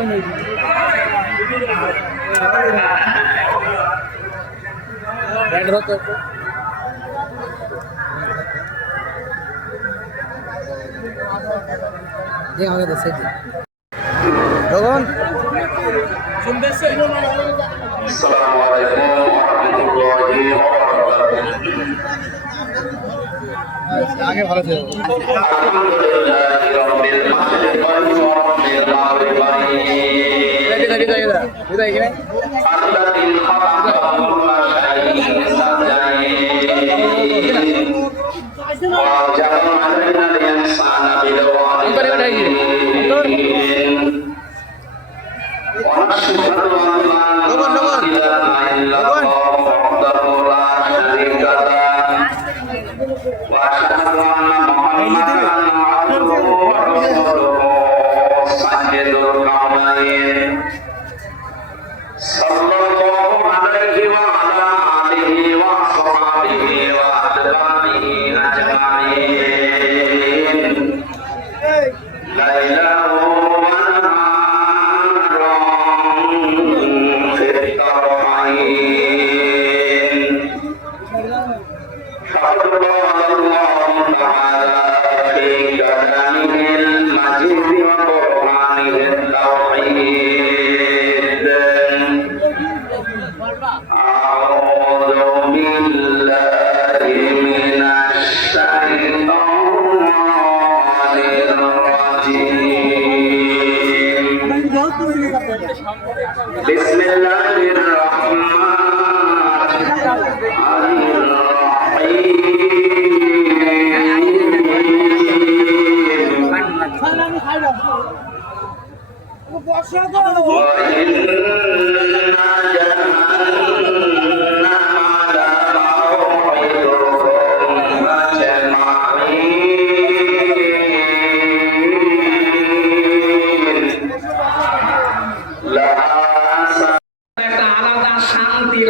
আসসালামু আলাইকুম ওয়া রাহমাতুল্লাহি ওয়া বারাকাতুহু। আগে ভালো ছিল। আলহামদুলিল্লাহি রাব্বিল আলামিন ওয়া রাব্বিল আলামিন। আল্লাযী খালাকা কুল্লা শাইইন সাজাইন ওয়া জাআলা আলাইনাল ইনসানা বিল ওয়ালিদাইন। ونشهد أن لا إله إلا الله وحده لا شريك له وأشهد أن محمدا عبده ورسوله سيد الكونين صلى الله عليه وعلى آله وصحبه وأتباعه أجمعين. ليلا بسم الله الرحمن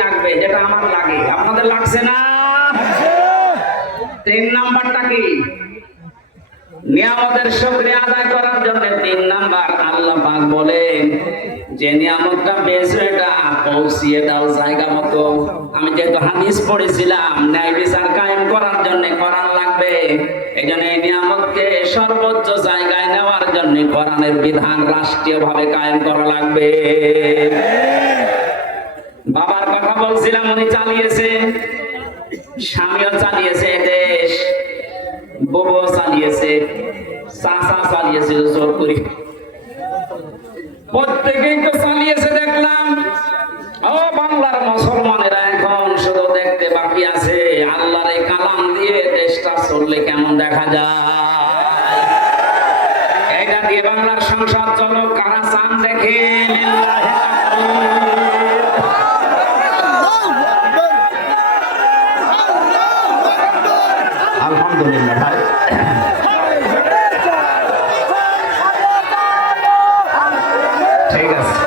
লাগবে যেটা আমার লাগে, আপনাদের লাগছে না? 3 নাম্বারটা কি? নিয়ামতের শুকরিয়া আদায় করার জন্য 3 নাম্বার আল্লাহ পাক বলেন যে নিয়ামতটা পেয়েছো এটা পৌঁছিয়ে দাও জায়গা মতো। আমি যেহেতু হাদিস পড়েছিলাম ন্যায় বিচার কায়েম করার জন্য কোরআন লাগবে, এইজন্য এই নিয়ামতকে সর্বোচ্চ জায়গায় নেওয়ার জন্য কোরআনের বিধান রাষ্ট্রীয়ভাবে কায়েম করা লাগবে। বাবার কথা বলছিলাম, উনি চালিয়েছে, স্বামীও চালিয়েছে দেশ, বউও চালিয়েছে, চাচা চালিয়েছে, জোর করি প্রত্যেকেই তো চালিয়েছে দেখলাম। ও বাংলার মুসলমানেরা এখন শুধু দেখতে বাকি আছে আল্লাহর এই কালাম দিয়ে দেশটা চললে কেমন দেখা যায়। এটা দিয়ে বাংলার সংসদ চলো, কারা চান দেখে। আলহামদুলিল্লাহ ভাই, ঠিক আছে।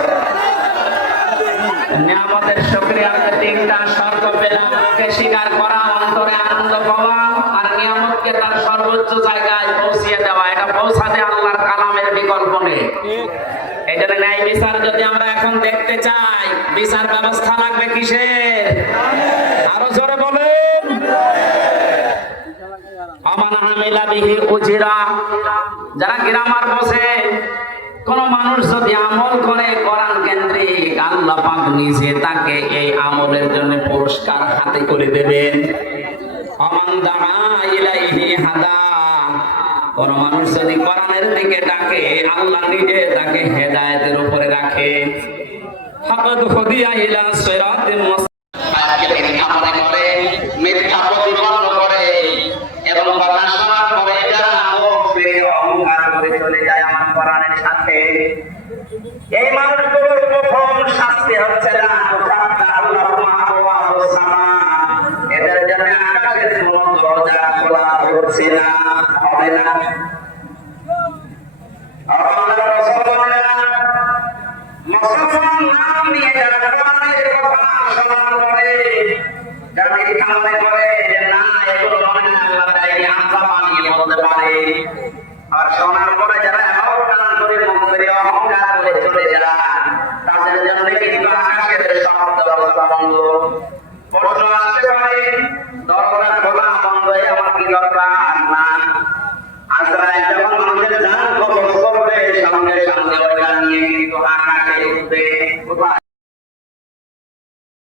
নিয়ামতের শুকরিয়া 3টা শর্ত পেলাম, স্বীকার করা, অন্তরে আনন্দ পাওয়া, আর নিয়ামতকে তার সর্বোচ্চ জায়গায় পৌঁছিয়ে দেওয়া। এটা পৌঁছাতে আল্লাহর কালামের বিকল্প নেই। এই জন্য ন্যায় বিচার যদি আমরা এখন দেখতে চাই, বিচার ব্যবস্থা লাগবে কিসের? আরো জোরে বলেন। যারা গ্রামার বসে, কোন মানুষ যদি আমল করে কোরআন কেন্দ্রিক, আল্লাহ পাক নিজে তাকে এই আমলের জন্য পুরস্কার হাতে করে দেবেন। কোন মানুষ যদি কোরআনের দিকে ডাকে, আল্লাহ নিজে তাকে হেদায়েতের উপরে রাখে। মিথ্যা প্রতিপন্ন করে এবং কথা শোনার পরে যারা অহংকার করে চলে যায় আমার কোরআনের সাথে, এই মানুষগুলোর প্রথম শাস্তি হচ্ছে না, এদের জন্য আকাশের কোন দরজা খোলা হচ্ছে না, হবে না। মুসলমান নাম নিয়ে যারা কোরআনের কথা শোনার পরে যারা মিথ্যা মনে করে যে না এগুলো মনে আল্লাহ তাআলা আমরা বানিয়ে বলতে পারে, আর শোনার পরে যারা অহংকার করে মুখ করে অহংকার করে চলে যায়, দরকার